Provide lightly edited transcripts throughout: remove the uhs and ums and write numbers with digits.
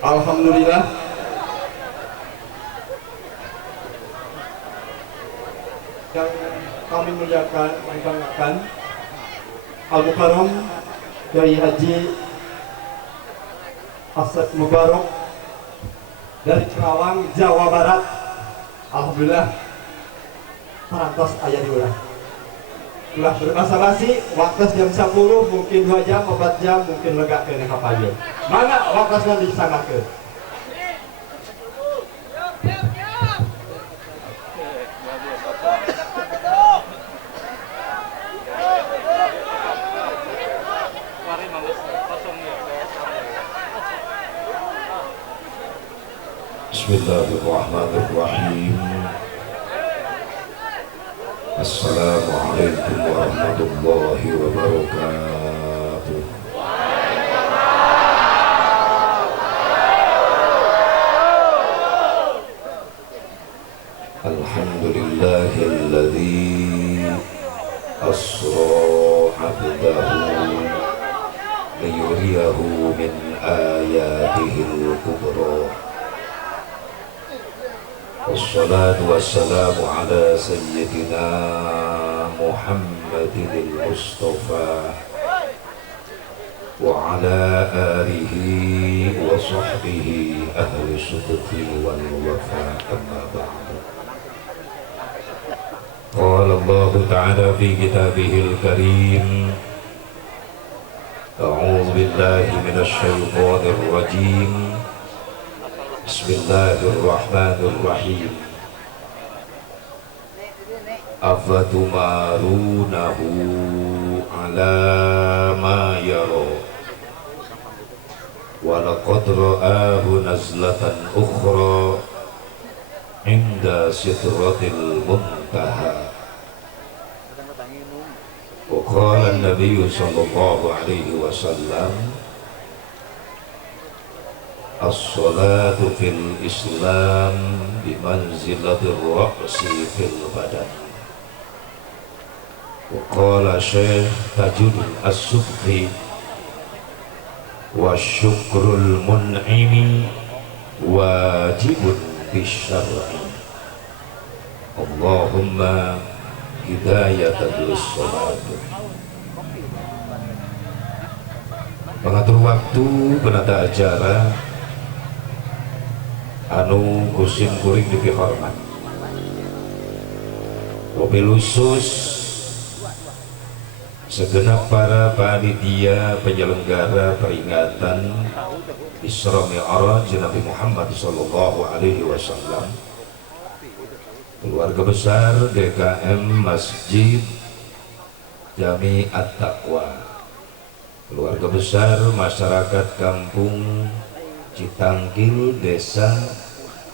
Alhamdulillah yang kami muliakan, banggakan Al-Mukarram Kiai Haji Asad Mubarak dari Kerawang, Jawa Barat. Alhamdulillah parantos aya di urang. Ulah berbasa-basi, waktu jam 10, mungkin 2 jam, 4 jam, mungkin lega kene kapayeun. Mana waktu disanggakeun? Bismillahirrahmanirrahim. Assalamualaikum warahmatullahi wabarakatuh. Alhamdulillahilladzi asra 'abdahu liyuriyahu min ayatihil kubra. Wassalatu wassalamu ala sayyidina Muhammadil Mustafa wa ala alihi wa sahbihi ahli sidqi wal wafa, amma ba'du. Qala Allah ta'ala fi kitabihil karim, a'udzu billahi minasy syaithanir rajim. Bismillahirrahmanirrahim. Afatumarunahu ala ma yara wa laqad ra'ahu nazlatan ukhra inda sidratil muntaha. Wa qala an-nabiy sallallahu alaihi wasallam, as-salatu fil Islam bimanzilatir ra'si fil badan. Wa qala Syekh Tajuddin As-Subki, wa syukrul mun'imi wajibun bisyar'i. Allahumma hidayatan lis-salatu. Pengatur waktu, penata acara anu kusim kuring dipihormat, wabil khusus segenap para panitia penyelenggara peringatan Isra Mi'raj Nabi Muhammad sallallahu alaihi wasallam, keluarga besar DKM Masjid Jami At-Taqwa, keluarga besar masyarakat kampung Citangkil, Desa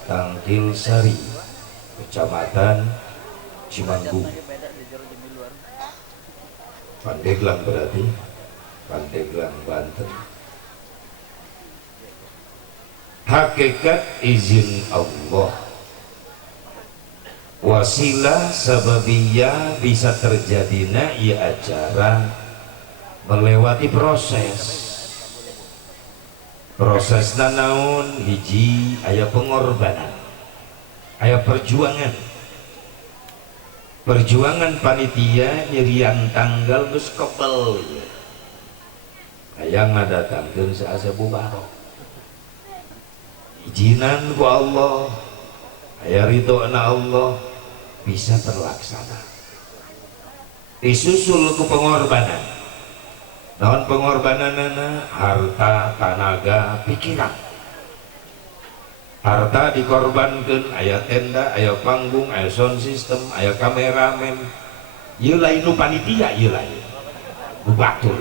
Tangkil Sari, Kecamatan Cimanggung, Pandeglang, berarti Pandeglang, Banten. Hakikat izin Allah, wasilah sababiyah bisa terjadinya ia acara melewati proses naon hiji, aya pengorbanan, aya perjuangan panitia nyerian tanggal geus kebel, aya ngadatangkeun saasa bubarok, izinan ku Allah, aya ridhona Allah, bisa terlaksana, disusul ku pengorbanan. Naon pengorbananana? Harta, tenaga, pikiran. Harta dikorbankan, aya tenda, aya panggung, aya sound system, aya kameramen. Ieu lain nu panitia, ieu lain nu batur.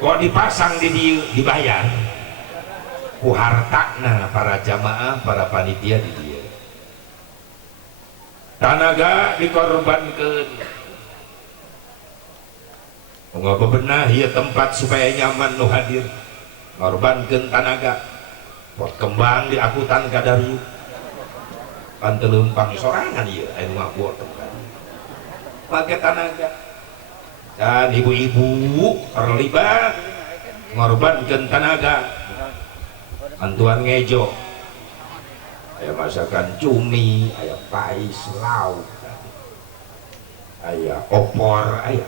Kok dipasang di dieu dibayar ku hartana para jamaah, para panitia di dieu. Tenaga dikorbankan, nggak bebenah ya tempat supaya nyaman nu hadir, ngorbankeun tenaga, pot kembang di akutan kadari, panteleumpang sorangan ieu anu ngabuat tempat, pakai tenaga, dan ibu-ibu terlibat ngorbankeun tenaga antuan ngejo aya masakan cumi aya pais lauk aya opor aya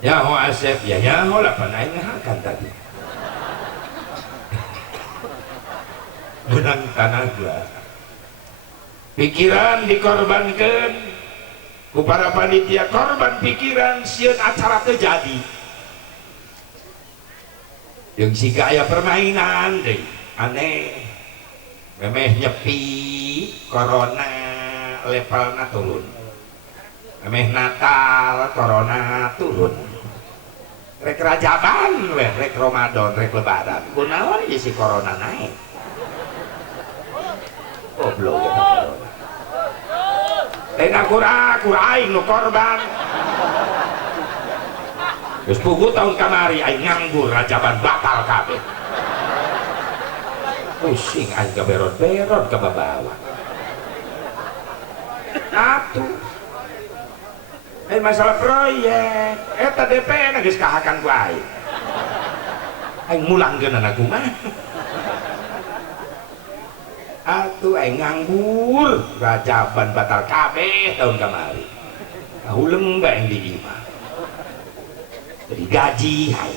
nyaho Asep ya nyaho lah pan aing ngahakan tadi benang tenaga pikiran dikorbankan ku para panitia korban pikiran sieun acara terjadi yang siga aya permainan deh aneh memeh nyepi corona levelna turun memeh Natal corona turun rek rajaban weh rek Ramadan rek lebaran kunaon ieu si corona naik goblok ya corona tena kura aing nu korban geus puguh tahun kamari aing nganggur rajaban batal kabeh pusing aing kaberot-berot ka babawa atuh masalah proyek eta DP na geus kahakan ku aing aing mulangkeun anak kumaha atuh aing nganggur rajaban batal kabeh tahun kamari kahuleung bae di imah jadi gaji hai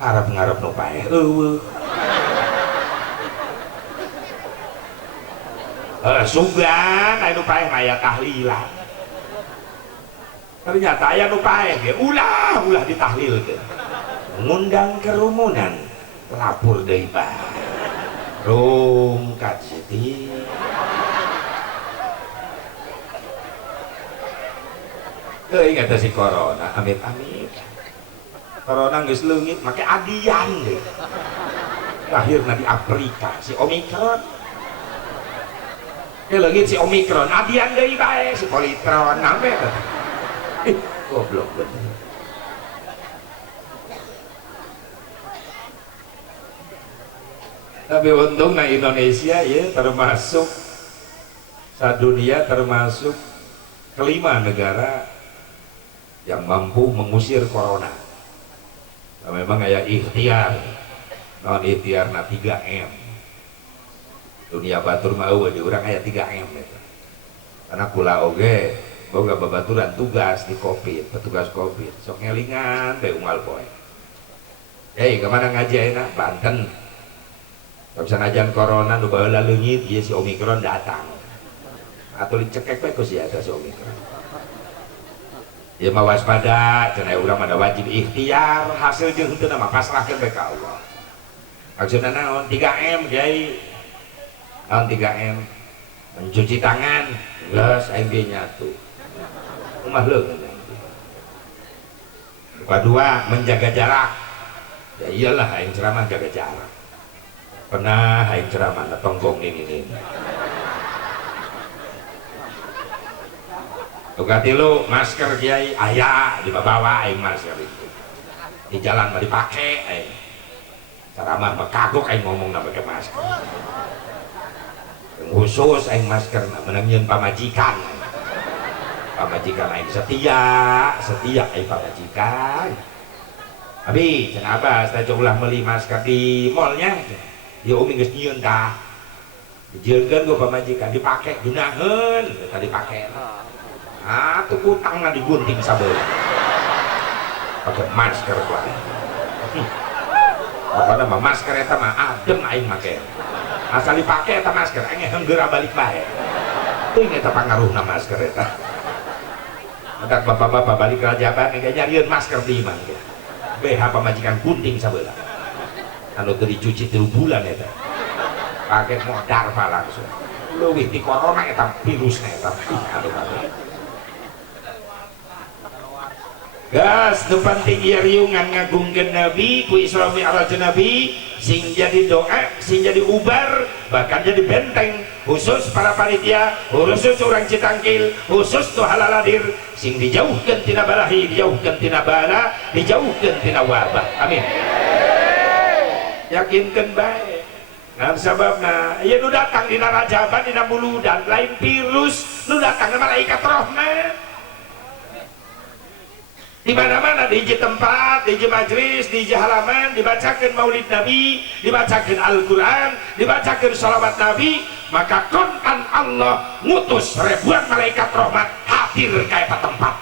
ngarep-ngarep nu paeh eueuh sugan aya nu paeh maya tahlilan ternyata aya nu paeh ge ulah ditahlilkeun ngundang kerumunan lapor deui bae rungkat siti teuing eta si corona amit-amit corona geus leungit make adian deh lahirna di Afrika si Omikron ke leungit si Omikron adian deui bae si Politron nambe goblok bener tapi untungnya Indonesia ya termasuk sadunia termasuk kelima negara yang mampu mengusir corona. Nah, memang aya ikhtiar non ikhtiar na 3M dunia batur mau di urang aya 3M itu karena kula oge boga babaturan tugas di COVID petugas COVID sok ngelingan teh unggal poe kemana ngaji ayeuna Banten bisa najan corona nu baheula leungit ieu si Omikron datang atuh dicekek we ku si eta si Omikron ieu mah waspada cenah urang mah wajib ikhtiar hasil jeung henteu mah pasrahkeun bae ka Allah maksudna naon 3M Kiai naon 3M mencuci tangan geus aing ge nyatu umah leungeun kedua menjaga jarak ya iyalah aing ceramah jaga jarak pernah aing ceramah na tonggong ini tukatilu masker Kiai aya di bawa aing masker itu di jalan mah dipake aing ceramah mah kagok aing ngomong na pake masker yang khusus aing masker na menang nyeun pamajikan aing setia aing pamajikan abi cenah abah saya ulah meuli masker di mallnya dia umi geus nyieun tah dijieunkeun ku pamajikan dipake gunaheun eta dipake tuh utangna digunting sabeula pake masker wae pokona mah masker eta mah adem aing make asal dipake eta masker aing heunggeur balik bae teuing eta pangaruhna masker eta adak bapak-bapak balik rajaban engke nyarieun masker di imah BH pamajikan gunting sabeula anu teu dicuci 3 bulan eta pake modar pa langsung leuwih ti corona eta virusna eta aduh gas nu penting ieu riungan ngagungkeun Nabi ku Isra Mi'raj Nabi sing jadi doa sing jadi ubar bahkan jadi benteng khusus para panitia khusus orang Citangkil khusus tu halaladir sing dijauhkeun tina balahi dijauhkeun tina bala dijauhkeun tina wabah amin yakinkeun bae nah sababna ieu nu datang dina rajaban dina muludan lain virus nu datang malaikat rahmat Di mana-mana, di hiji tempat, di hiji majlis, di hiji halaman dibacakan maulid Nabi, dibacakan Al-Quran, dibacakan salawat Nabi, maka kontan Allah ngutus ribuan malaikat rahmat hadir ke eta tempat.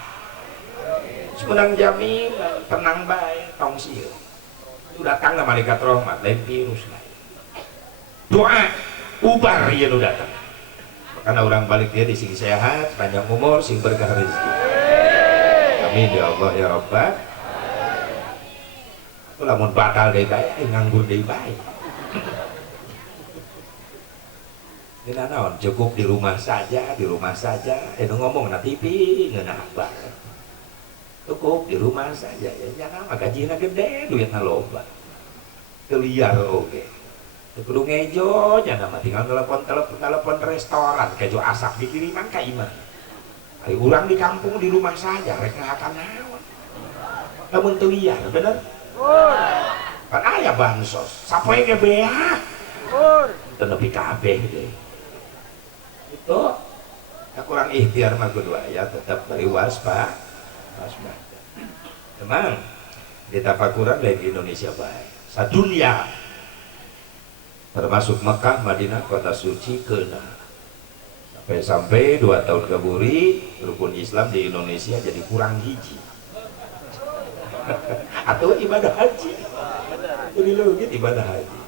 Semenang jamin tenang baik tong sieun. Itu datang malaikat rahmat lain virus lain. Doa ubar ieu nu datang. Karena orang balik dia di sing sehat, panjang umur, sing berkah rezeki. Amin ya Allah ya Rabbah. Lamun batal deui bae, nganggur deui bae. Dina naon cukup di rumah saja, di rumah saja. Ngomong na TV ngeunah banget. Cukup di rumah saja ya. Jangan mah gajina gede, duitna loba. Teu liar oge. Teu kudu ngejo, jangan mah tinggal telepon restoran, kejo asap dikiriman ka imah. Ari urang di kampung di rumah saja rek ngahakan naon. Lamun teu liar, bener? Kan aya bansos, sapoe ge beak. Teu nepi kabeh deui. Itu kurang ikhtiar mah kudu aya tetep bari waspada. Emang di tafakuran lain di Indonesia baik. Sadunia termasuk Mekah, Madinah, kota suci keuna. Sampai 2 tahun keburi rukun Islam di Indonesia jadi kurang hiji atau ibadah haji jadi leugit ibadah haji.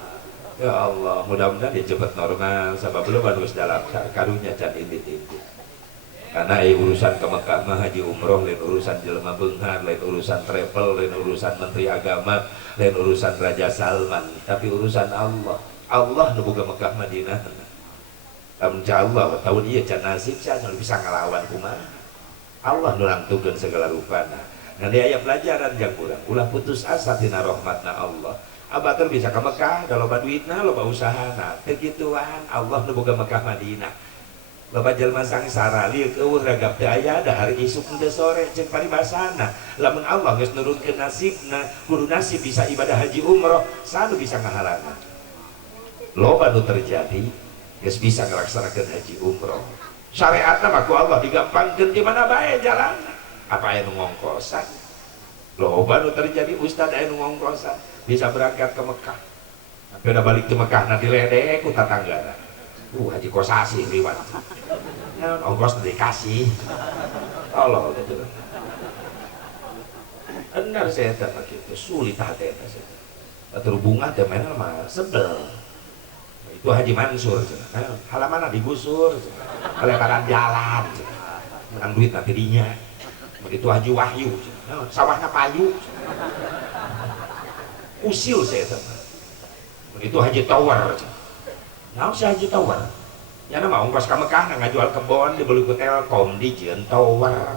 Ya Allah mudah-mudahan dia cepat normal sabab belum harus dalam karunya can indit-indit karena urusan ke Mekah mah haji umroh lain urusan jelema beunghar lain urusan travel lain urusan menteri agama lain urusan Raja Salman tapi urusan Allah nu boga Mekah Madinah. Allah tahun iya can nasib saya bisa ngelawan kumaha Allah nulangtukeun segala rupana. Nah dia aya pelajaran yang kurang ulah putus asa tina rahmatna Allah. Abah bisa ke Mekah da loba duitna loba usahana teu gituan Allah nu boga Mekah Madinah. Loba jelema sangsara lieu eueuh ragap teu aya da hari isuk teu sore ceuk paribasana. Lamun Allah geus nurunkeun nasibna kudu nasib bisa ibadah haji umroh sanu bisa ngahalangan. Loba nu terjadi geus bisa ngelaksanakeun haji umroh. Syariatna mah ku Allah digampangkeun di mana bae jalan. Apa aya nu ngongkosan? Loba nu terjadi ustad aya nu ngongkosan bisa berangkat ke Mekah. Tapi udah balik ke Mekah nanti ledek ku tatanggana. Haji kosasi riwat. Nah, ongkos dikasih. Allah gitu. Benar saya tak begitu sulit hati eta saya. Batur bunga teh mena mah sebel. Itu Haji Mansur, halaman digusur, kelebaran jalan, menang duit nanti dinya. Begitu Haji Wahyu, sawahnya payu, usil saya teman. Begitu Haji Tower, nah si Haji Tower, ya nama ongkos ke Mekah, ngajual kebon dibeli ke Telkom, dijieun Tower,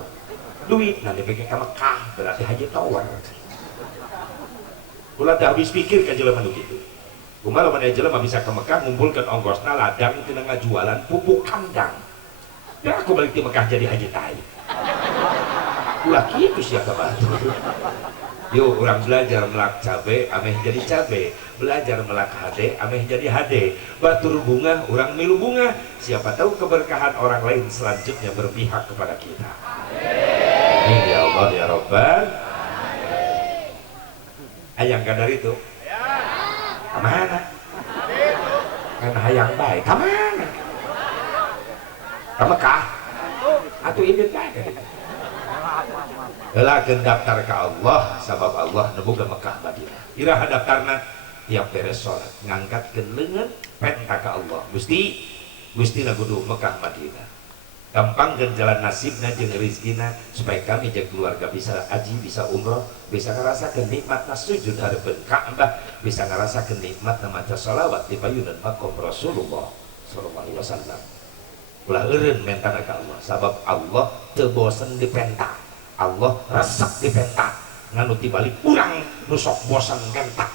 duit nanti pakai ke Mekah, berarti Haji Tower. Ulah dah habis pikir ke jelema nu kitu. Kumaha lamun aya jelema bisa ke Mekah ngumpulkeun ongkosna ladang tina ngajualan pupuk kandang. Dan aku balik di Mekah jadi haji tai. Ulah kitu sia ka batu. Yuk orang belajar melak cabe ameh jadi cabe, belajar melak hade ameh jadi hade. Batur bunga orang milu bunga. Siapa tahu keberkahan orang lain selanjutnya berpihak kepada kita. Amin ya Allah ya Rabbal. Ayang kadar itu kemana? Kan hayang baik kemana? Ke Mekah? Atau indit baik? Lakeun daftar ke Allah sabab Allah nebuga Mekah Madinah. Iraha daftarna tiap beres salat ngangkatkeun leungeun penta ka Allah. Gusti na kudu Mekah Madinah. Gampangkeun jalan nasibna jeung rezekina supaya kami jeung keluarga bisa haji, bisa umroh, bisa ngarasakeun nikmatna sujud hareupeun Ka'bah, bisa ngarasakeun nikmatna maca shalawat di payunan makom Rasulullah sallallahu alaihi wasallam. Ulah eureun mentana ka Allah sabab Allah teu bosen dipenta. Allah resep dipenta. Nganu tibalik urang nu sok bosen menta.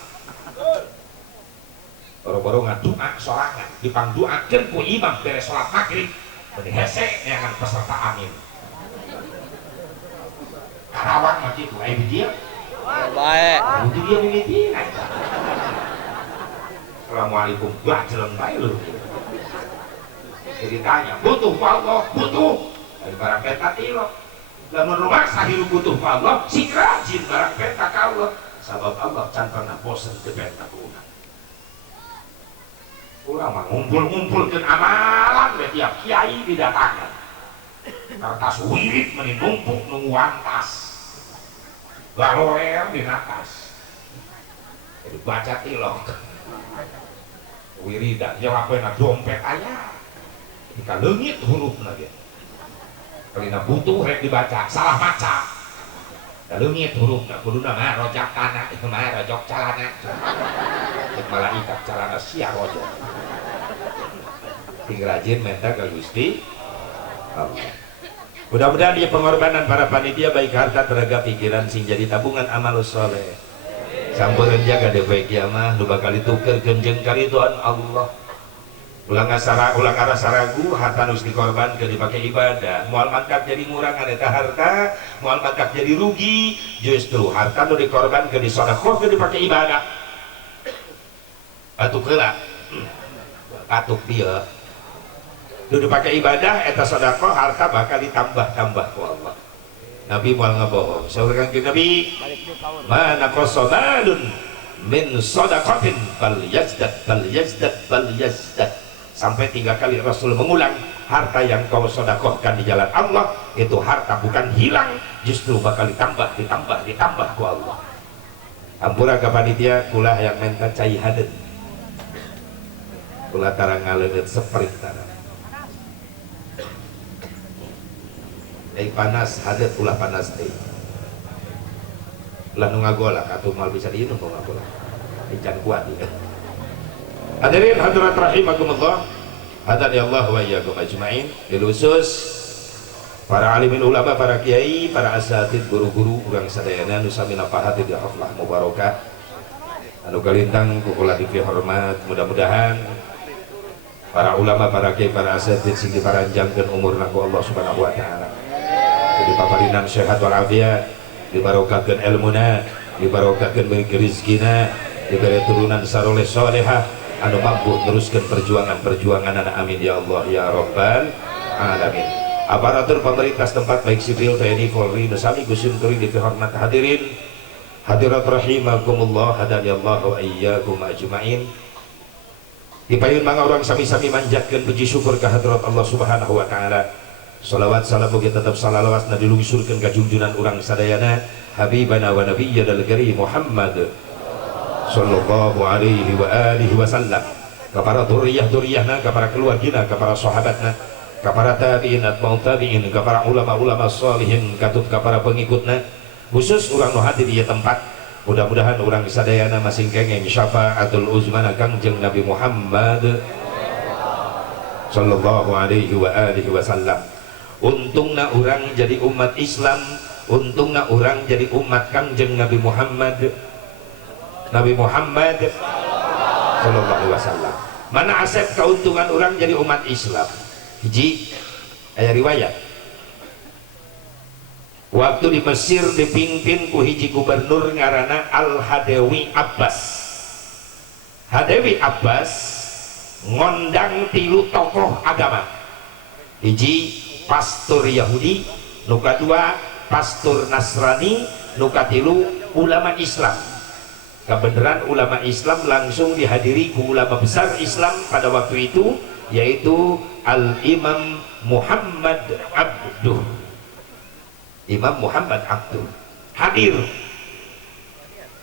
Boro-boro ngadua sorangan dipangduakeun ku imam beres salat maghrib. Beri hese yang peserta amin. Karawang mah gitu, dia. Baik. Itu dia mimiti. Assalamualaikum, bah jeleng bae lu. Jadi tanya, butuh Allah, butuh. Dari barang peta tilo. lamun rumaksa hirup butuh ka Allah sing rajin barang penta ka Allah sabab Allah can pernah bosen teu penta ku urang. Urang mah ngumpul-ngumpulkeun amalan we tiap kiai didatangan kertas wirid meni numpuk nu wantas laroer di nakas baca tilok wiridan jawabna dompet aya ka leungit hurufna ge kalina butuh rek dibaca salah maca ka leungit hurufna kuduna mah rojak tanah itu mah rojok calana cek malaikat calana sia rojok ting rajin menta ka Gusti Allah. Mudah-mudahan dia pengorbanan para panitia baik harta tenaga pikiran sing jadi tabungan amal soleh sampeun jaga deh baik kiamah nu bakal ditukerkeun jeung karituan Allah ulang rasa ragu harta nu dikorbankeun dipake ibadah moal mantap jadi ngurangan eta harta moal mantap jadi rugi justru harta nu dikorbankeun di sedekah dipake ibadah atuh heula atuh dia nu dipakai ibadah eta sedekah harta bakal ditambah-tambah ku Allah. Nabi moal ngabohong. Saur Kangjeng Nabi, "Mana qasamalun min shadaqatin bal yazdad." Sampai 3 kali Rasul mengulang, harta yang kau sedekahkan di jalan Allah itu harta bukan hilang, justru bakal ditambah ku Allah. Ampura ka panitia kula yang menta cai hadeut. Kula tarang ngaleungeut seperintah. Panas hadet ulah panas teh ulah nu ngagolak atuh mal bisa diinum kok ngagolak encan kuat ya. Hadirin hadirat rahimakumullah hadani Allah wa iyyakum ajmain bil khusus para alimin ulama para kiai para asatid guru-guru urang sadayana nu sami napahati di haflah mubarakah anu kalintang ku kula dihormat mudah-mudahan para ulama para kiai para asatid sing diparanjangkeun umurna ku Allah Subhanahu wa taala dipaparinan sehat walafiat dibarokahkeun ilmuna dibarokahkeun rezekina diberi turunan saroleh solehah anu mampu teruskeun perjuangan anak amin ya Allah ya rabbal alamin. Aparatur pemerintah setempat baik sipil TNI Polri nu sami Gusim kuring dihormat hadirin hadirat rahimakumullah hadani Allah wa iyyakum ajmain. Dipayun mangga urang sami-sami manjatkeun puji syukur ka hadrat Allah Subhanahu wa taala. Salawat salam mugi tetap salalawas na dilungsurkeun ka junjunan urang sadayana habibana wa nabiyyana al-karim Muhammad sallallahu alaihi wa alihi wasallam ka para duriyah-duriyahna ka para keluargina ka para sahabatna ka para tabi'in atba'ut tabi'in ka para ulama-ulama sholihin katut ka para pengikutna khusus urang nu hadir di tempat mudah-mudahan urang sadayana masing kengeng syafaatul uzmana Kangjeng Nabi Muhammad sallallahu alaihi wa alihi wasallam. Untungna orang jadi umat Islam, untungna orang jadi umat Kangjeng Nabi Muhammad sallallahu alaihi wasallam. Mana asep keuntungan orang jadi umat Islam? Hiji aya riwayat waktu di Mesir dipimpin ku hiji gubernur ngaranna Al-Hadawi Abbas. Hadawi Abbas ngondang 3 tokoh agama. Hiji pastor Yahudi, nu kadua pastor Nasrani, nu katilu ulama Islam. Kebenaran ulama Islam langsung dihadiri ku ulama besar Islam pada waktu itu, yaitu Al-Imam Muhammad Abduh. Imam Muhammad Abduh hadir.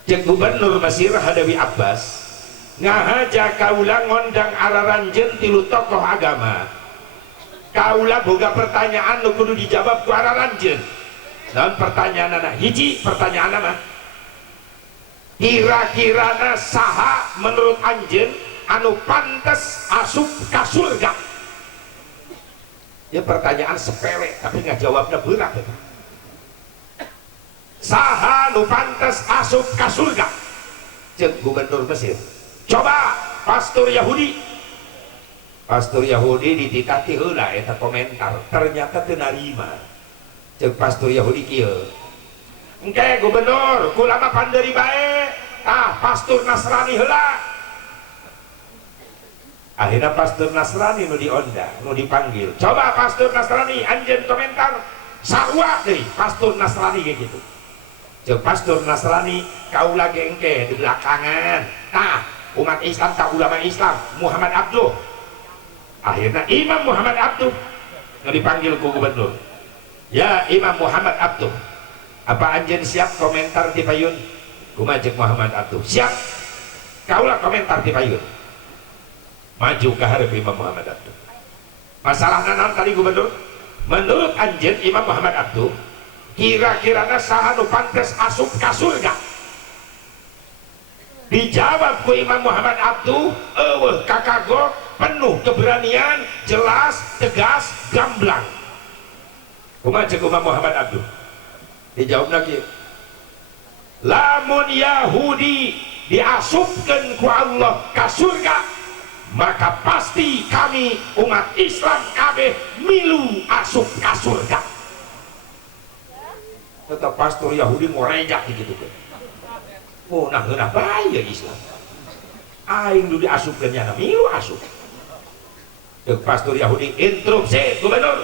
Jeung gubernur Mesir Hadawi Abbas ngahaja kaula ngondang araranjeun 3 tokoh agama. Kaula boga pertanyaan nu kudu dijawab ku araranjeun. Dan pertanyaanna hiji pertanyaan mah kira-kirana saha menurut anjeun anu pantes asup ka surga? Ya pertanyaan sepele tapi ngajawabna berat. Saha nu pantes asup ka surga? Jeung gubernur Mesir. Coba pastor Yahudi. Pastor Yahudi dititati heula eta komentar, ternyata teu narima. Ceuk pastor Yahudi kieu. Engke gubernur, kula mah pandeuri bae. Pastor Nasrani heula. Akhirnya pastor Nasrani nu diondang, nu dipanggil. Coba pastor Nasrani anjeun komentar. sarwa deh pastor Nasrani kayak gitu. Jeung pastor Nasrani kaula engke di belakangan. Nah, umat Islam tak ulama Islam Muhammad Abduh. Akhirnya Imam Muhammad Abduh dipanggil ku gubernur. Ya Imam Muhammad Abduh, apa anjen siap komentar di payun? Kumajek Muhammad Abduh siap. Kaulah komentar di payun. Maju ke hareup Imam Muhammad Abduh. Masalah naon tadi gubernur? Menurut anjen Imam Muhammad Abduh, kira-kirana saha nu pantes asup ka surga? Dijawab ku Imam Muhammad Abduh, eueuh kakagok, penuh keberanian, jelas, tegas, gamblang. Kumaha cek Imam Muhammad Abduh? Dijawab lagi. Lamun Yahudi diasupkeun ku Allah ka surga, maka pasti kami umat Islam kabeh milu asup ka surga. Tetap pastor Yahudi ngorejak gitu kan. Oh nah bahaya Islam. Aing dulu diasupkeun nya milu asup. Dek pastor Yahudi interupsi gubernur.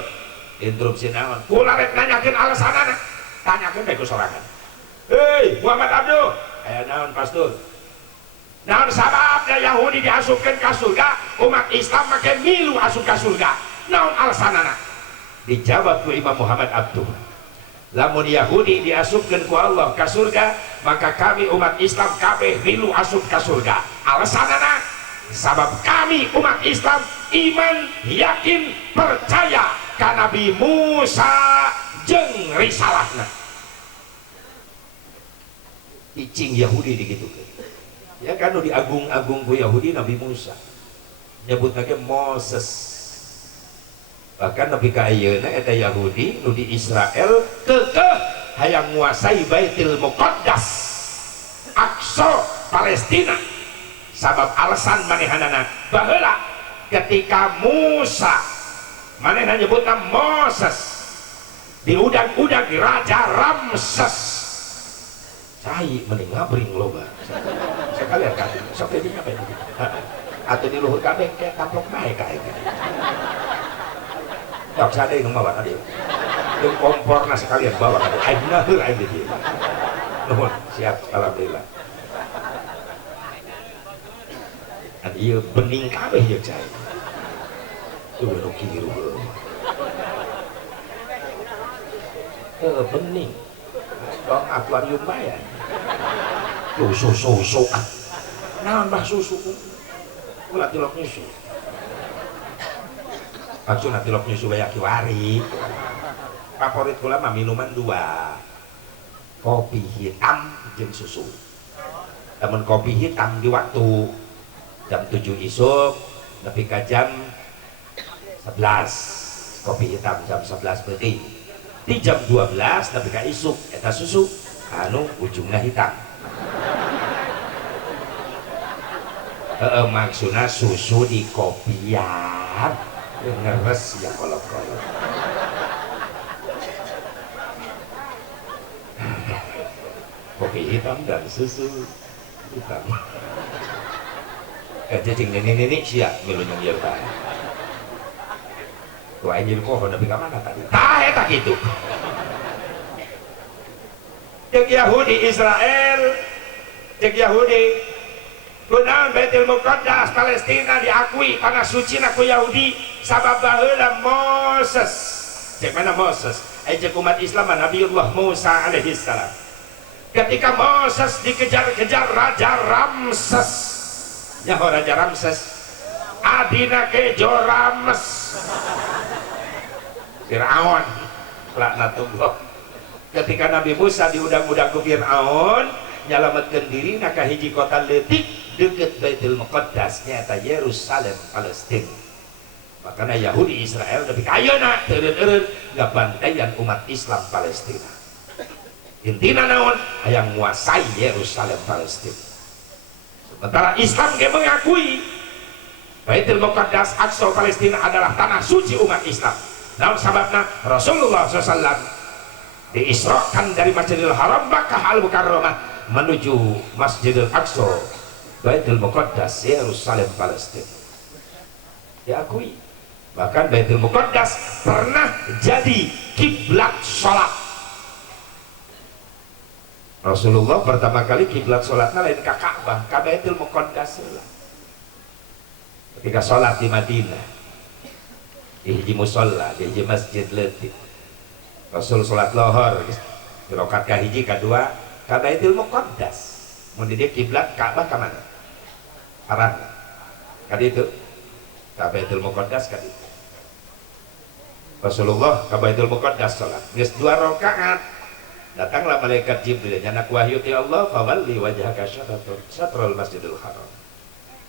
Interupsi naon? Kula rek nanyakeun alasanana. Tanyakeun bae ku sorangan. Hei Muhammad Abduh, aya naon pastor? Naon sababna Yahudi diasupkeun ka surga, umat Islam make milu asup ka surga? Naon alasanana? Dijawab ku Imam Muhammad Abduh. Lamun Yahudi diasupkeun ku Allah ka surga, maka kami umat Islam kabeh milu asup ka surga. Alasanana sabab kami umat Islam iman, yakin, percaya ka Nabi Musa jeung risalahna. Icing Yahudi digitukeun. Ya kan nu diagung-agung ku Yahudi Nabi Musa. Nyebutna ge Moses. Bahkan nepi ka ayeuna eta Yahudi nu di Israel keukeuh hayang nguasai Baitul Muqaddas, Aqsa Palestina. Sabab alasan manehanana baheula ketika Musa manehna nyebutna Moses diudag-udag Raja Ramses cai mending ngabring loba sekalian kan sok di apa itu atau di luhur kabeh kayak kaplok naik kayak gitu tak sadar yang bawa tadi yang komporna sekalian bawa tadi aing naheur aing di dieu nuhun siap alhamdulillah. Ada ieu bening kabeh ieu cai tuh nu kieu bening dong akuarium bae tuh susu naon bah susu ulah tilok nyusu maksudna tilok nyusu bae kiwari favorit kula mah minuman dua kopi hitam jeung susu. Namun kopi hitam di waktu jam 7 isuk nepi ka jam 11 kopi hitam jam 11 berarti di jam 12 nepi ka isuk eta susu anu ujungna hitam. Maksudna susu di kopian ngeres ya kolot-kolot. Kopi hitam dan susu hitam. Jadi nenek-nenek siap milu yang ieu bae. Tuh anjir pohon nepi ka mana tadi? Tah eta kitu. Jeung Yahudi Israel, jeung Yahudi kunaon Baitul Muqaddas Palestina diakui tanah suci na ku Yahudi sabab baheula Moses. Cek mana Moses? Ejek umat Islam Nabiullah Musa alaihi salam. Ketika Moses dikejar-kejar Raja Ramses, nyaho Raja Ramses, adina ke Jorames, Fir'aun, laknatullah. Ketika Nabi Musa diudang-udang ke Fir'aun, nyalametkeun diri ka hiji kota leutik deukeut Baitul Muqaddas nyaeta Yerusalem Palestina. Makanya Yahudi Israel tapi ayeuna teureun-eureun ngabantayan umat Islam Palestina. Intina naon hayang nguasai Yerusalem Palestina. Sementara Islam ge mengakui Baitul Muqaddas Aqsa Palestina adalah tanah suci umat Islam. Namun sababna Rasulullah SAW diisrakan dari Masjidil Haram Makkah Al-Mukarramah menuju Masjidil Aqsa Baitul Muqaddas Yerusalem Palestina. Diakui Bahkan Baitul Muqaddas pernah jadi kiblat sholat. Rasulullah pertama kali kiblat sholatnya lain ke Ka'bah, ke Baitul Muqaddas lah. Ketika sholat di Madinah, di hiji musola, di hiji masjid letih, Rasul sholat lohor di rakaat kahiji kedua ke Baitul Muqaddas. Mun dia kiblat Ka'bah ke mana? Arah kali itu ke Baitul Muqaddas kali itu. Rasulullah ke Baitul Muqaddas sholat geus 2 rakaat, datanglah malaikat Jibril nyanak wahyu ti Allah, fawalli wajhaka syatrul masjidil haram.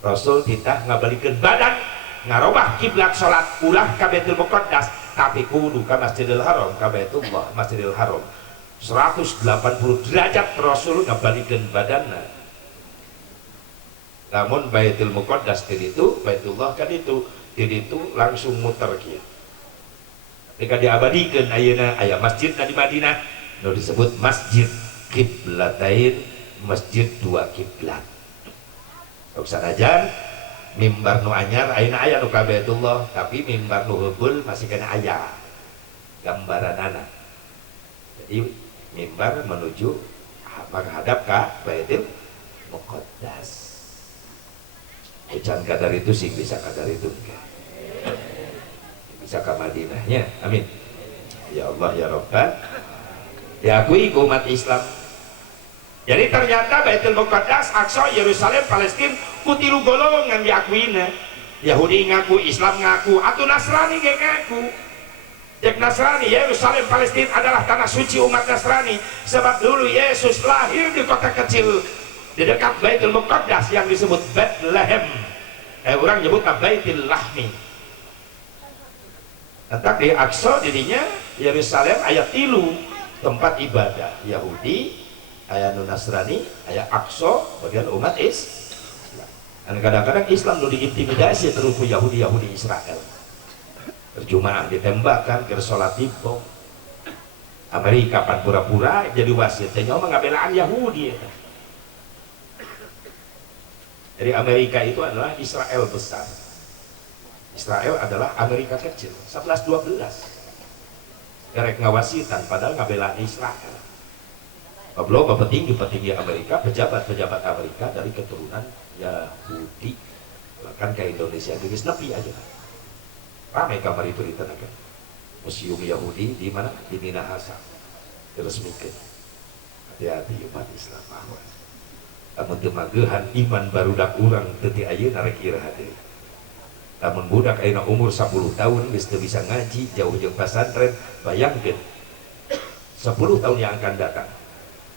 Rasul titah ngabalikeun badan ngarobah kiblat sholat ulah ka Baitul Muqaddas, tapi kudu ka Masjidil Haram, ka Baitullah Masjidil Haram 180 derajat Rasul ngabalikeun badanna. Namun Baitul Muqaddas di itu, Baitullah kan itu di itu langsung muter kieu. Ketika diabadikeun ayeuna aya masjid di Madinah nu disebut Masjid Qiblatain, masjid 2 kiblat. Sanajan mimbar nu anyar ayeuna aya nu ka Baitullah, tapi mimbar nu heubeul masih kena aya gambaranana. Jadi mimbar menuju menghadap ka Baitul Muqaddas. Can kadar itu sih bisa kadar itu bisa ke Madinahnya, amin ya Allah ya Rabbal. Diakui umat Islam. Jadi ternyata Baitul Muqaddas, Aqsa, Yerusalem, Palestina kutilu golongan diakuinya. Yahudi ngaku, Islam ngaku, atau Nasrani ge ngaku. Cek Nasrani, Yerusalem, Palestina adalah tanah suci umat Nasrani. Sebab dulu Yesus lahir di kota kecil di dekat Baitul Muqaddas yang disebut Bethlehem. Orang nyebut Baitul Lahmi. Entah di Aqsa dirinya Yerusalem ayat 3 tempat ibadah Yahudi, aya nu Nasrani, aya Aqsa bagian umat Islam. Dan kadang-kadang Islam nu diintimidasi terus ku Yahudi Israel. Berjumaah ditembakkan, keur salat dibom. Amerika pan pura-pura jadi wasit, teh nyawa ngabelaan Yahudi eta. Jadi Amerika itu adalah Israel besar. Israel adalah Amerika kecil, 11-12. Karek ngawasitan padahal ngabelaan Israel. Belum petinggi Amerika, pejabat Amerika dari keturunan Yahudi. Bahkan ke Indonesia geus nepi aja. Ramai kamar itu ditanakan. Museum Yahudi di mana? Di Minahasa. Diresmikan. Hati-hati umat Islam awas. Namun temagehan iman barudak urang teu ti ayeuna rek iraha deui. Namun budak ayeuna umur 10 tahun geus teu bisa ngaji jauh jeung pesantren, bayangkeun 10 tahun yang akan datang.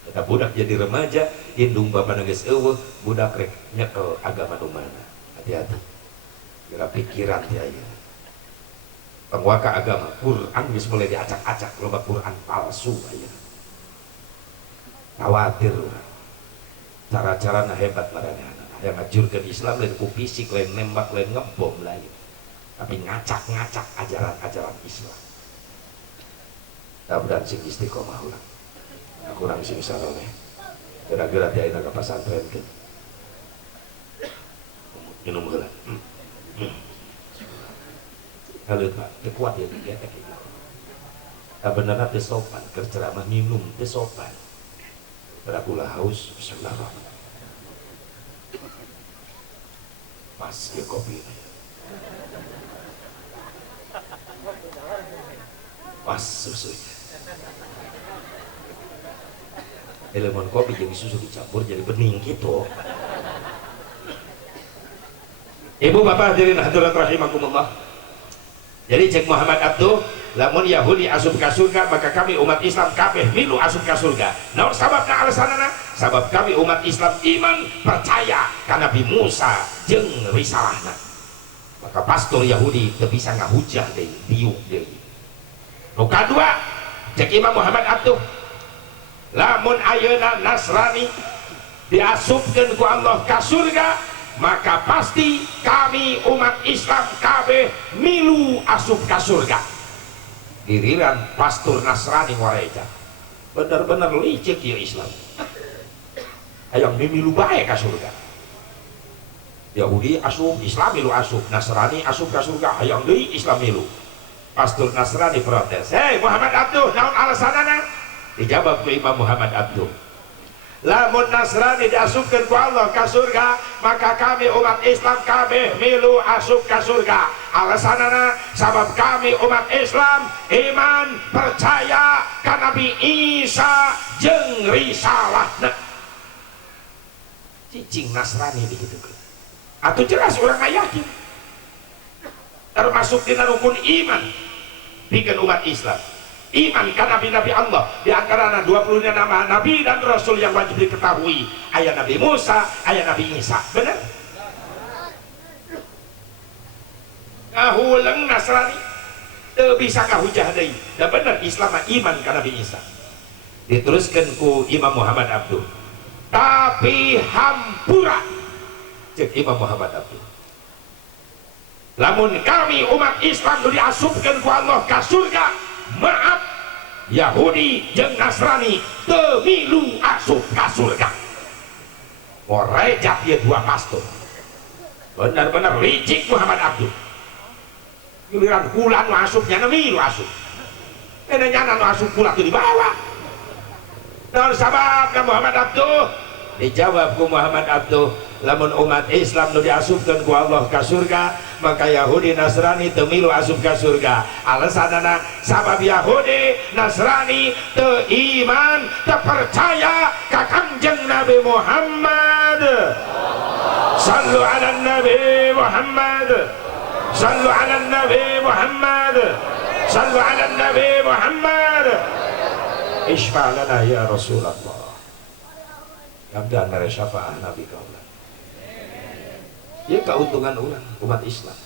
Eta budak jadi remaja, indung bapana geus eueuh, budak rek nyekel agama nu mana. Hati-hati. Geura pikiran ti ayeuna. Penguaka agama, Quran geus mulai diacak-acak, loba Quran palsu ayeuna. Khawatir urang. Cara-cara hebat maranehna. Yang ngajurkeun Islam lain ku fisik, lain nembak, lain ngebom lain. Tapi ngacak-ngacak ajaran-ajaran Islam. Mudah-mudahan sing istiqomah ulang. Kurang sing saleh. Gara-gara teh ayeuna ka pesantren ke. Minum heula. Kalau Pak, teu kuat ya dia teh kitu. Benerna teu sopan, keur ceramah minum teu sopan. Berakula haus, bismillahirrahmanirrahim. Pas ya kopi ini. Pas susunya. Lemon kopi jadi susu dicampur jadi bening gitu. Ibu bapak hadirin hadirat rahimakumullah. Jadi cek Muhammad Abduh, lamun Yahudi asup ka surga, maka kami umat Islam kabeh milu asup ka surga. Naon sababna alasanana? Sabab kami umat Islam iman percaya ka Nabi Musa jeung risalahna. Maka pastor Yahudi teu bisa ngahujah deui, diuk deui. Nu kadua, cek Imam Muhammad Abduh, lamun ayeuna Nasrani diasupkeun ku Allah ka surga, maka pasti kami umat Islam kabeh milu asup ka surga. Giliran pastor Nasrani wareja bener-bener licik ya Islam, hayang milu bae ka surga. Yahudi asup, Islam milu asup, Nasrani asup ka surga, hayang deui Islam milu. Pastor Nasrani protes, "Hei Muhammad Abduh, naon alasanana?" Dijawab ku Imam Muhammad Abduh, lamun Nasrani diasupkeun ku Allah ka surga, maka kami umat Islam kabeh milu asup ka surga. Alasanana sabab kami umat Islam iman percaya ka Nabi Isa jeung risalahna. Cicing Nasrani begitu kan. Atau jelas orang yakin termasuk di rukun iman bikin umat Islam. Iman kan nabi-nabi Allah, di antaranya 20 nama nabi dan rasul yang wajib diketahui. Ayat Nabi Musa, ayat Nabi Isa. Benar? Kahuleng Nasrani teu bisa kahujah deui. Da bener Islam iman kan Nabi Isa. Diteruskan ku Imam Muhammad Abduh. Tapi hampura cek Imam Muhammad Abduh. Lamun kami umat Islam nu diasupkeun ku Allah ka surga, maaf Yahudi jeung Nasrani teu milu asup ka surga. Morejak dia dua pastor. Benar-benar licik Muhammad Abduh. Giliran kula nu asupnya nu milu asup. Ene nyana nu asup kula teu dibawa. Naon sababna Muhammad Abduh? Dijawab ku Muhammad Abduh, lamun umat Islam nu diasupkeun ku Allah ka surga, maka Yahudi Nasrani teu milu asup ka surga. Alasanana sabab Yahudi Nasrani teu iman, teu percaya ka Kangjeng Nabi Muhammad. Sallu ala Nabi Muhammad. Sallu ala Nabi Muhammad. Sallu ala Nabi Muhammad. Isfa' lana ya Rasulullah. Abdan mere syafaah Nabi kaulah. Ya keuntungan orang umat Islam.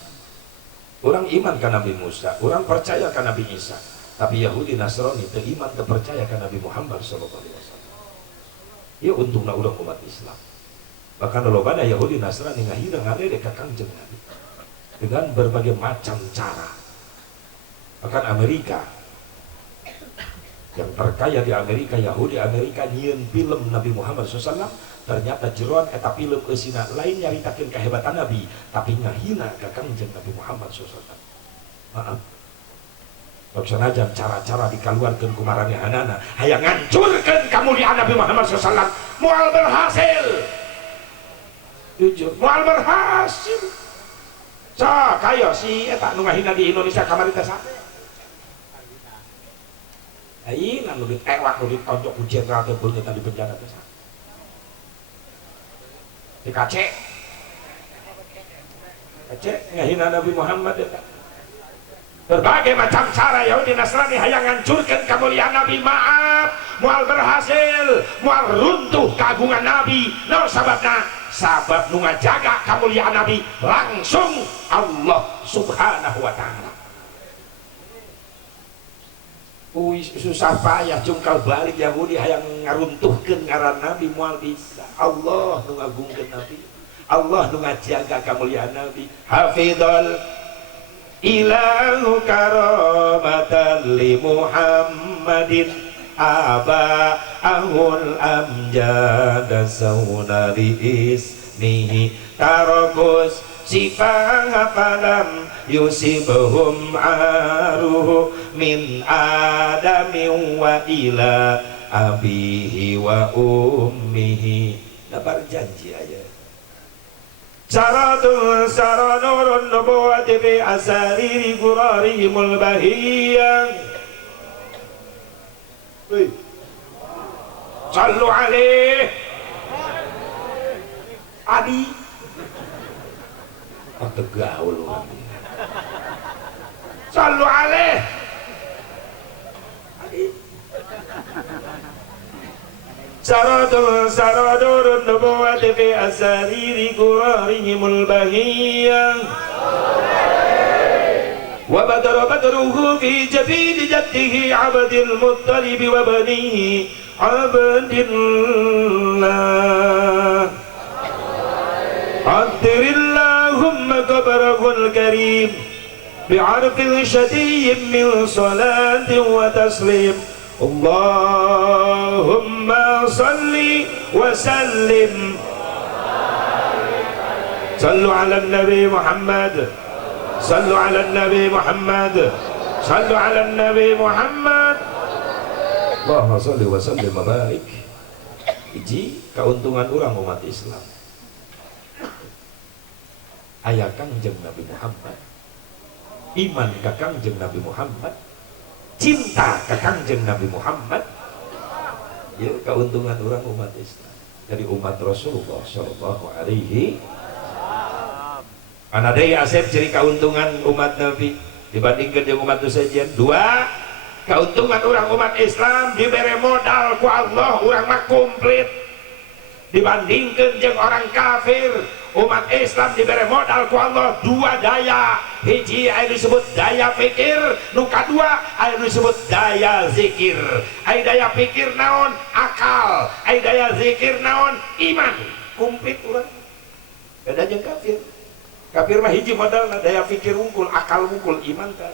Orang iman ke Nabi Musa, orang percaya ke Nabi Isa. Tapi Yahudi Nasrani teu iman, teu percaya ke Nabi Muhammad sallallahu alaihi wasallam. Ya untungna orang umat Islam. Bahkan lolobana Yahudi Nasrani ngahina ngadede ka Kangjeng Nabi dengan berbagai macam cara. Bahkan Amerika yang terkaya di Amerika, Yahudi Amerika nyieun film Nabi Muhammad SAW, ternyata jeroan eta film eusina lain nyaritakeun kehebatan Nabi, tapi ngahina ka Kangjeng Nabi Muhammad SAW. Maaf, maksanajan cara-cara dikaluarkeun ku maranehanana hayang ngancurkeun kamuliaan Nabi Muhammad SAW, moal berhasil. Jujur, moal berhasil. Kayo si eta nu ngahina di Indonesia kamari teh sate. Ayeuna nu ditewak nu ditonjok ku jenderal teh beungeut di penjara teh. Dikacek. Kacek ngahina Nabi Muhammad eta. Berbagai macam cara Yahudi Nasrani hayang ngancurkeun kamuliaan Nabi. Maaf, moal berhasil, moal runtuh keagungan Nabi. Naon sababna? Sabab nu ngajaga kamuliaan Nabi langsung Allah Subhanahu wa taala. Susah payah jungkal balik Yahudi hayang ngaruntuhkeun ngaran Nabi moal bisa. Allah nu ngagungkeun Nabi, Allah nu ngajaga kamuliaan Nabi. Hafidhal ilahu karamatan li Muhammadin aba'ahul amjada sauna li ismihi tarakus sifah falam yusibhum aruhu min adamin wa ila abihi wa ummihi. Dapat janji aja. Syaratun saranurun nubuwati fi asariri qurarihimul bahiyang. Sallu alaih Adi. Oh tegaul orang. Sallu alaih Adi. Saradurun nubuwati fi asariri qurarihimul bahiyang. Wa badruhu fi jabili jaddihi abdil muttalib wa banihi abdillah. Qadirillahumma qabarahul karim bi'arfil syadiyyin min salatin wa taslim. Allahumma salli wa sallim Sallu ala Nabi Muhammad. Sallu ala Nabi Muhammad. Sallu ala Nabi Muhammad. Allahumma shalli wa sallim wa barik. Iji keuntungan orang umat Islam. Aya Kangjeng Nabi Muhammad. Iman ka Kangjeng Nabi Muhammad. Cinta ka Kangjeng Nabi Muhammad. Ya keuntungan orang umat Islam. Dari umat Rasulullah sallallahu alaihi. Ana deui Asep ciri keuntungan umat Nabi dibandingkan dengan umat sesajen. Dua, keuntungan orang umat Islam diberi modal ku Allah orang mah komplit dibandingkan dengan orang kafir. Umat Islam diberi modal ku Allah dua daya. Hiji aya disebut daya pikir, nu kadua aya disebut daya zikir. Aya daya pikir naon? Akal. Aya daya zikir naon? Iman. Komplit urang. Beda jeung kafir. Kafir mah hiji modalna daya pikir wungkul, akal wungkul, iman teh.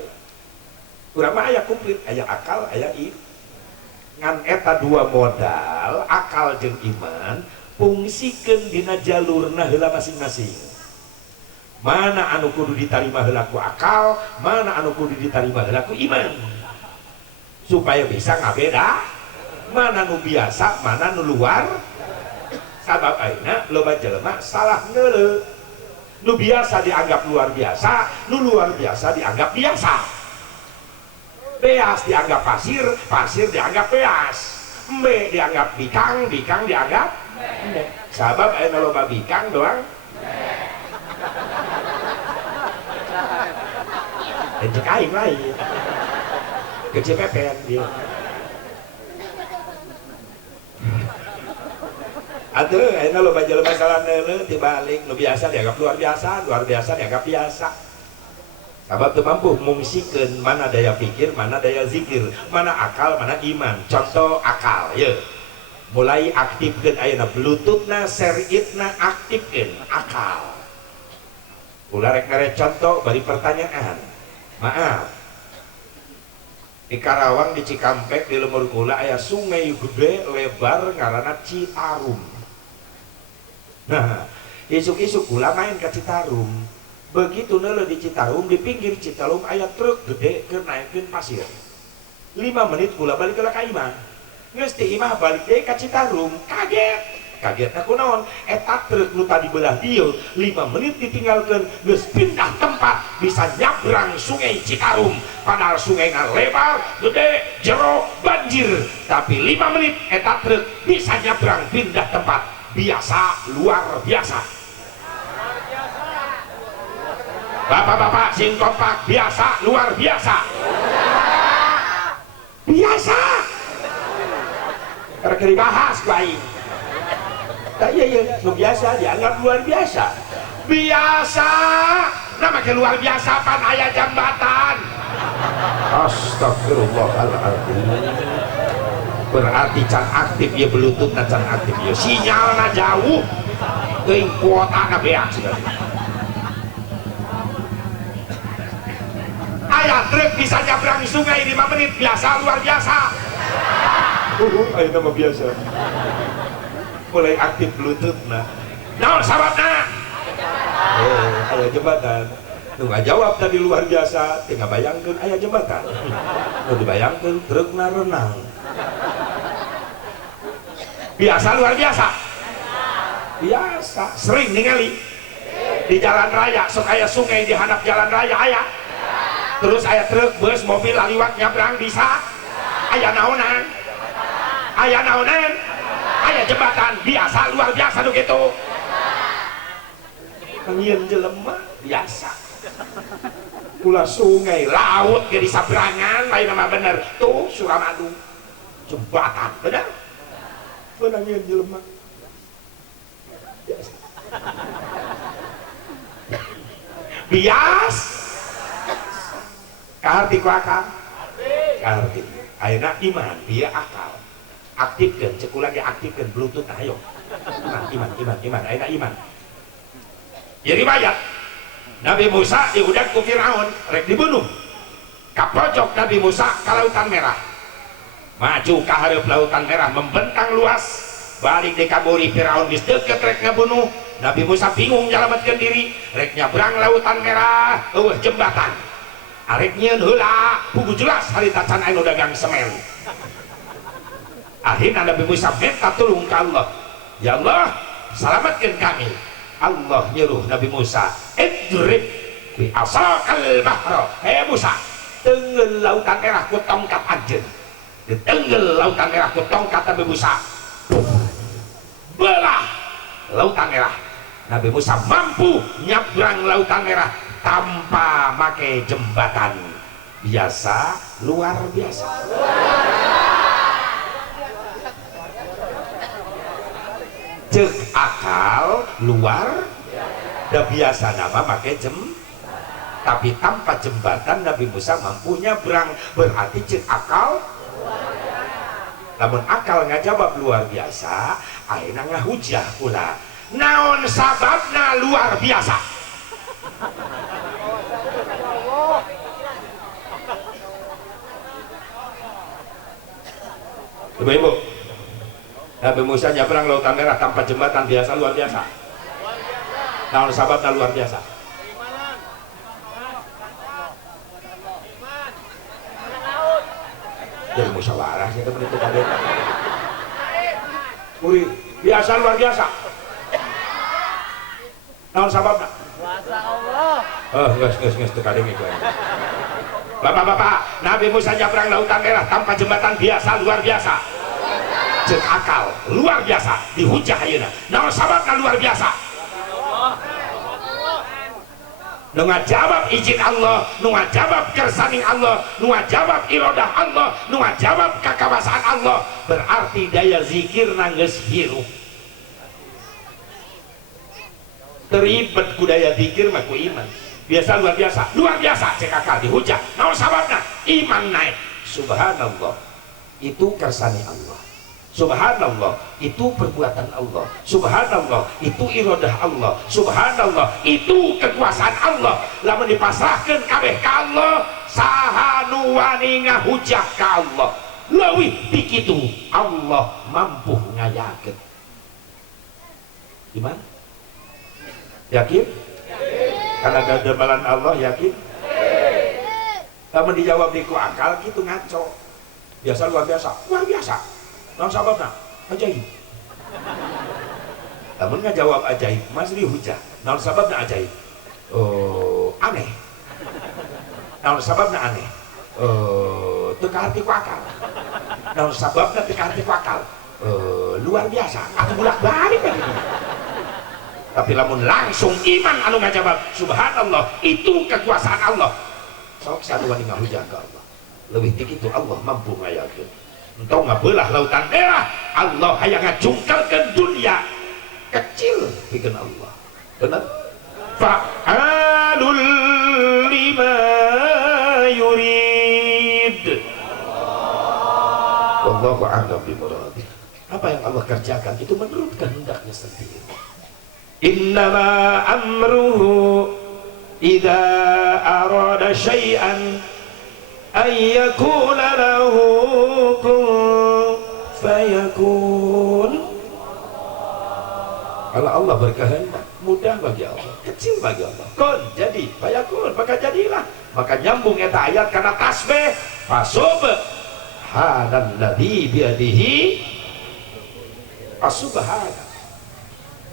Urang mah aya komplit, aya akal, aya iman. Ngan eta dua modal, akal jeung iman, fungsikeun dina jalurna heula masing-masing. Mana anu kudu ditarima heula ku akal, mana anu kudu ditarima heula ku iman. Supaya bisa ngabeda mana nu biasa, mana nu luar. Sabab ayeuna loba jelema salah ngeuleuh. Nu biasa dianggap luar biasa, nu luar biasa dianggap biasa. Beas dianggap pasir, pasir dianggap beas. Mbe dianggap bikang, bikang dianggap mbe. Sabab aya loba bikang doang. Encek aing lain. Kecepepen dia. Atuh ayeuna loba jelema salah neuleuh tibalik nu biasa dianggap luar biasa dianggap biasa. Sabab teu mampu mungsikeun mana daya pikir, mana daya zikir, mana akal, mana iman. Contoh akal, ye. Mulai aktifkeun ayeuna bluetoothna, seritna aktifkeun akal. Ulah rek mere contoh bari pertanyaan. Maaf. Di Karawang di Cikampek di Lemur Kula aya sungai gede lebar ngaranna Citarum. Nah, isuk-isuk kula main ke Citarum. Begitu neuleuh di Citarum, di pinggir Citarum aya truk gede keur naekeun pasir. 5 menit kula balik ka imah. Geus ti imah balik deui ka Citarum, kaget. Kagetna kunaon? Eta truk nu tadi belah dieu 5 menit ditinggalkeun geus pindah tempat bisa nyabrang sungai Citarum. Padahal sungainya lebar, gede, jero, banjir. Tapi 5 menit eta truk bisa nyabrang pindah tempat. Biasa, luar biasa. Bapak-bapak sing kompak, biasa, luar biasa. Biasa. Karena dibahas baik. Tak iya, lu biasa dianggap luar biasa. Biasa. Nama ke luar biasa pan aya jambatan. Astagfirullahaladzim. Berarti can aktif ya bluetooth na can aktif ya sinyalna jauh teuing kuotana beak segala. Aya truk bisa nyabrang sungai 5 menit biasa luar biasa. Ayo nama biasa. Mulai aktif bluetooth na. Naon sababna? Aya jembatan. Nu ngajawab tadi luar biasa, teu ngabayangkeun aya jembatan. Nu dibayangkeun trukna renang. Biasa luar biasa. Biasa, sering ningali di jalan raya, sok aya sungai di handap jalan raya aya. Terus aya truk, bus, mobil liwat nyabrang bisa. Aya naonan? Aya naonan? Aya jembatan, biasa luar biasa nu kitu. Ngieun jelema biasa. Kula sungai, laut ge di sabrangan, lain mah bener. Tuh Suramadu. Jembatan, bener? Menangin jelema biasa. Bias kaharti ku akal kaharti ayeuna iman dia akal aktifkeun cek ulah ge aktifkeun bluetooth ayo iman ayeuna iman. Jadi riwayat Nabi Musa diudag ku Firaun rek dibunuh ka pojok Nabi Musa ka Lautan Merah. Maju ke hareup Lautan Merah membentang luas balik di kaburi Firaun geus deukeut rek ngabunuh Nabi Musa bingung nyelamatkan diri, rek nyabrang lautan merah, jembatan. Arek nyieun heula, pugu jelas harita can anu dagang semen. Akhirnya Nabi Musa minta tolong ke Allah. Ya Allah, selamatkan kami. Allah nyuruh Nabi Musa, idrib bi asaqal bahra. Hei Musa, tenggel lautan merah ku tongkat anjeun. Ditenggel lautan merah ku tongkat Nabi Musa. Belah lautan merah. Nabi Musa mampu nyabrang lautan merah tanpa pakai jembatan biasa, luar biasa. Cek akal luar dah biasa nama pakai tapi tanpa jembatan Nabi Musa mampu nyabrang, berarti cek akal. Namun akal ngajawab luar biasa, ayeuna ngahujah pula. Naon sababna luar biasa? Ibu-ibu, Nabi Musa nyabrang lautan merah tanpa jembatan biasa, luar biasa. Naon sababna luar biasa? Jadi musyawarah kita menentukan kadet. Uri biasa luar biasa. Naon sababna? Kuasa Allah. Geus teu kadenge itu. Bapak-bapak, Nabi Musa nyabrang lautan merah tanpa jembatan biasa, luar biasa. Cek akal luar biasa, dihujah ayeuna. Naon sababna luar biasa? Nu ngajawab izin Allah, nu ngajawab kersaning Allah, nu ngajawab iradah Allah, nu ngajawab kakawasaan Allah, berarti daya zikir nanggeus hirup. Teribet ku daya zikir mah ku iman. Biasa luar biasa cek akal dihujah. Naon sababna? Iman naik. Subhanallah, itu kersani Allah. Subhanallah, itu perbuatan Allah. Subhanallah, itu iradah Allah. Subhanallah, itu kekuasaan Allah. Lamun dipasrahkeun kabeh ka Allah, saha nu wani ngahujah ka Allah. Leuwih ti kitu Allah mampu ngayakeun. Gimana? Yakin? Karena gadamelan Allah, yakin? Lamun dijawab di ku akal kitu ngaco. Biasa luar biasa. Luar biasa. Naon sababna? Ajaib. Namun ngajawab ajaib, masih dihujah. Naon sababna ajaib? Aneh. Naon sababna aneh? Teu kaharti ku akal. Naon sababna teu kaharti ku akal? Luar biasa. Atuh bolak-balik kan ini. Tapi lamun langsung iman anu ngajawab, subhanallah, itu kekuasaan Allah. Sok saduan ngahujah ka Allah. Leuwih ti kitu Allah mampu ngayakeun. Entong ngabelah lautan merah, Allah hayang ngajungkalkeun dunia kecil bikin Allah. Benar? Fa'alul lima yurid. Wallahu a'lam bimurad. Apa yang Allah kerjakan itu menurut kehendaknya sendiri. Innama amruhu idza arada syai'an ayyakuna lahu kun fayakun. Kalau Allah berkehendak, mudah bagi Allah, kecil bagi Allah. Kun, jadi, fayakun, maka jadilah. Maka nyambung eta ayat karena tasbih. Fasubhanalladzi biyadihi as-subhana.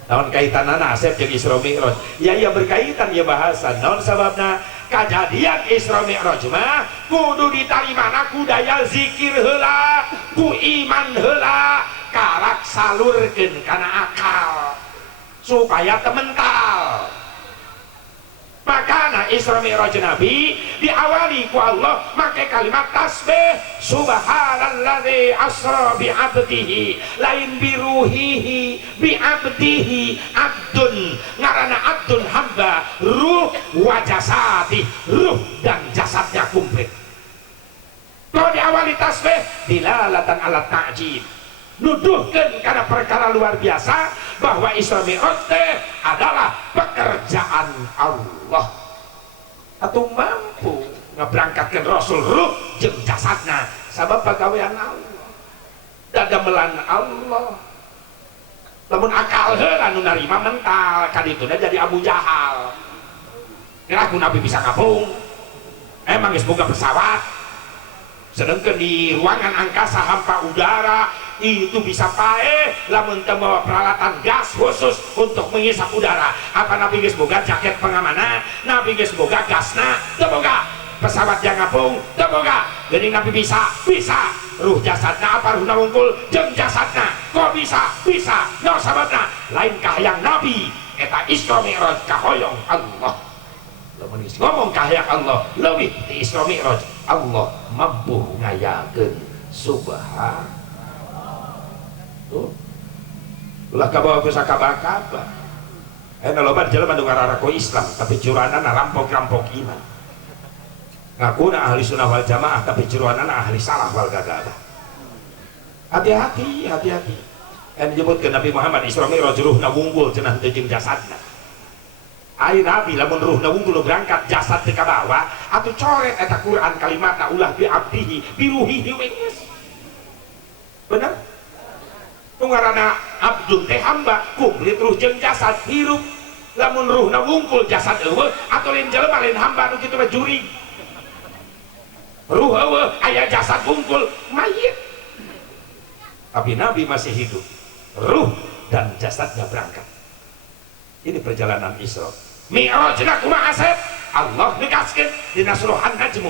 Naon kaitanana Asep jeung Isra Mi'raj? Ya berkaitan ya bahasan. Naon sababna? Kejadian Isra Mi'raj mah kudu ditarimana ku daya zikir heula, ku iman heula, karak salurkeun kana akal supaya temental. Makana Isra Mi'raj Nabi diawali ku Allah make kalimat tasbih, subhanalladzi asra bi 'abdihi, lain biruhihi bi 'abdihi, abdun ngaranna abdun hamba, ruh wa jasadi, ruh dan jasadnya komplit. Kalau diawali tasbih dilalatan ala ta'jib, nuduhkeun karena perkara luar biasa bahwa Isra Mi'raj adalah pekerjaan Allah. Atau mampu ngeberangkatkan Rasul ruh jeung jasadna sabab pagawean Allah, dagamelan Allah. lamun akal anu narima mental kadituna jadi Abu Jahal. Kira Nabi bisa ngapung emang geus boga pesawat, sedangkan di ruangan angkasa hampa udara itu bisa pae lamun teu bawa peralatan gas khusus untuk menghisap udara. Apa Nabi geus boga jaket pengamanan, Nabi geus boga gasna, teu boga pesawat yang ngapung, teu boga. Jadi Nabi bisa ruh jasadna apa ruhna wungkul jeung jasadna kok bisa no sababna lain kahayang Nabi eta Isra Mi'raj kahoyong Allah. Lamun ngomong kahayang Allah leuwih ti Isra Mi'raj, Allah mampu ngayakeun subhan. Tuh ulah kabawa ku sakabaka. Ena loba jelema nu ngararako Islam tapi curanana rampok-rampok iman. Ngakuna ahli sunnah wal jamaah tapi curanana ahli salah wal gagadah. Hati-hati. Yang disebutkan Nabi Muhammad Isra Mi'raj ruhna wunggul cenah teu jeung jasadna. Ari Nabi lamun ruhna wunggul berangkat jasad teu kabawa atuh coret eta Quran kalimatna ulah bi abdihi bi ruhihi wengis. Bener? Tungarana abdun teh hamba kumplit ruh jeung jasad hirup. Lamun ruhna wungkul jasad eueuh atuh lain jelema lain hamba nu kitu mah jurig. Ruh eueuh aya jasad wungkul mayit. Tapi Nabi masih hidup, ruh dan jasadnya berangkat. Ini perjalanan Isra Mi'rajna kumaha asep Allah negaskeun dina surah An-Najm.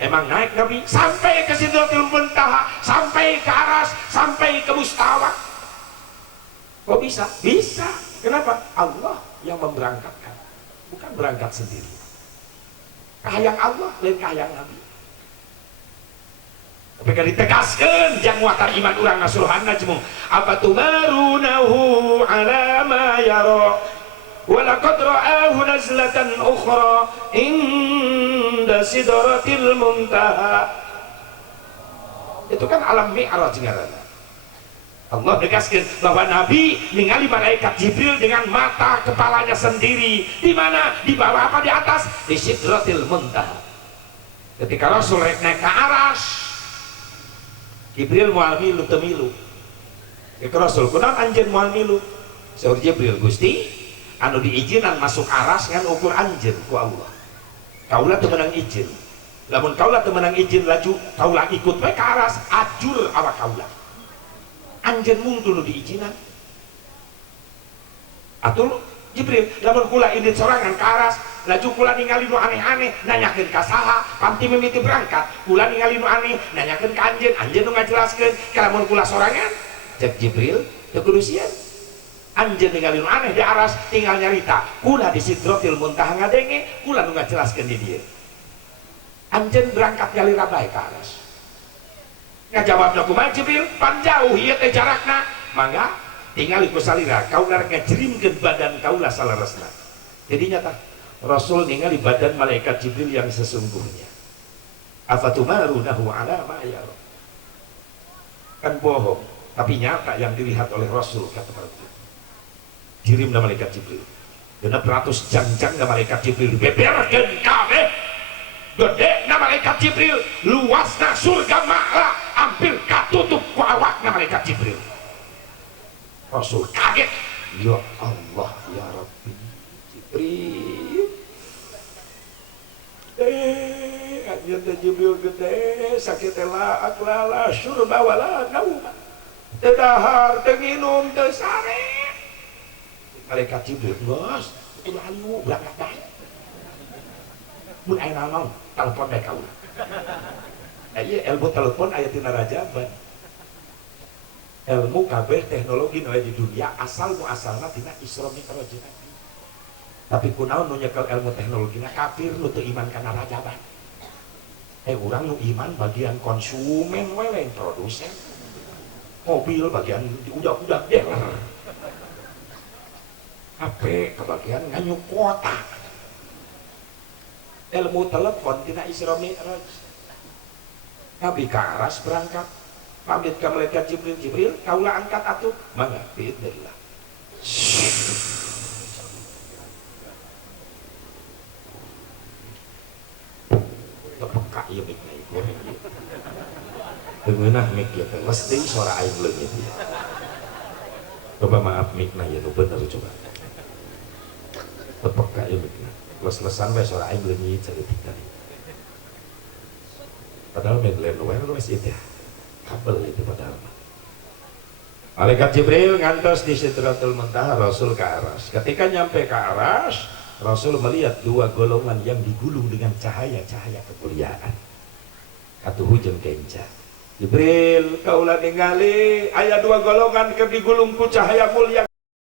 Emang naik Nabi sampai ke Sidratul Muntaha, sampai ke Aras, sampai ke Mustawa. Kok bisa? Bisa. Kenapa? Allah yang memberangkatkan, bukan berangkat sendiri. Kahayang Allah lain kahayang Nabi. Tapi kan ditegaskan jang muatan iman urang surah An-Najm, apa tumarunahu ala ma yara wa laqad ra'ahu nazlatan ukhra inda sidratil muntaha. Itu kan alam Mi'raj ngaranna. Allah tegaskan bahwa Nabi ningali malaikat Jibril dengan mata kepalanya sendiri. Di mana? Di bawah apa di atas? Di sidratil muntaha. Ketika Rasul naik ke Aras, Jibril moal milu teu milu. Ke Rasul kunaon anjeun moal milu? Saur Jibril, Gusti, anu diizinan masuk Aras ngan ukur anjeun ku Allah. Kaula teu meunang izin. Lamun kaula teu meunang izin laju kaula ikut we ka Aras, ajur awak kaula. Anjeun mungtu nu diizinan. Atuh Jibril, lamun kula indit sorangan ka Aras, laju kula ningali nu aneh-aneh nanyakeun ka saha pamti mimiti berangkat, kula ningali nu aneh nanyakeun ka anjeun nu ngajelaskeun. Lamun kula sorangan cek Jibril teu kudu sieun, anjeun ningali nu aneh di Aras tinggal nyarita kula di Sidratil Muntaha ngadenge, kula nu ngajelaskeun di dieu. Anjeun berangkat galira bae ka Aras, ngajawabna kumaha Jibril, pan jauh ieu teh jarakna, mangga tinggal ku salira kaula ngajrimkeun badan kaula salaresna. Jadi nyata Rasul ningali badan malaikat Jibril yang sesungguhnya. Afatumarunahu ala ma yara. Kan bohong, tapi nyata yang dilihat oleh Rasul kata para ulama. Jirimna malaikat Jibril. Genep ratus jangjangna malaikat Jibril beberkeun kabeh. Gedena malaikat Jibril, luasna surga ma'la hampir katutup ku awakna malaikat Jibril. Rasul kaget, ya Allah ya Rabbi, Jibril anjeun teh Jibril gede sakit tela aklala syurba wala nauma teu dahar teu nginum teu sare. Malaikat Jibril geus ulah aliu berangkat bae mun aya naon telepon bae kaula. Ieu ilmu telepon aya tina rajaban. Ilmu kabeh teknologi nu di dunia asal muasalna tina Isra Mi'raj. Tapi kunaon nu nyekel ilmu teknologina kafir nu teu iman kana rajaban. Urang nu iman bagian konsumen we lain produsen. Mobil bagian udak-udak dealer. HP kebagian nganyuk kuota. Ilmu telepon tina Isra Mi'raj. Nabi ka Aras berangkat pamit ke malaikat Jibril, kaulah angkat atuh, mangga biidznillah. Tepeka ieu mik na goreng ieu. Teu ngeunah mik ieu teh, mesti suara aing leungit ieu. Coba maaf mikna ya nu bener coba. Tepek ka ieu mikna. Les-lesan we suara aing leungit ceutik tadi. Padahal main lain wae wes itu ya. Kabel itu padahal. Malaikat Jibril ngantos di Sidratul Muntaha, Rasul ke aras. Ketika nyampe ke aras, Rasul melihat dua golongan yang digulung dengan cahaya-cahaya kemuliaan. Katuhu jeung kenca. Jibril, kaulah ningali aya dua golongan keur digulung ku cahaya mulia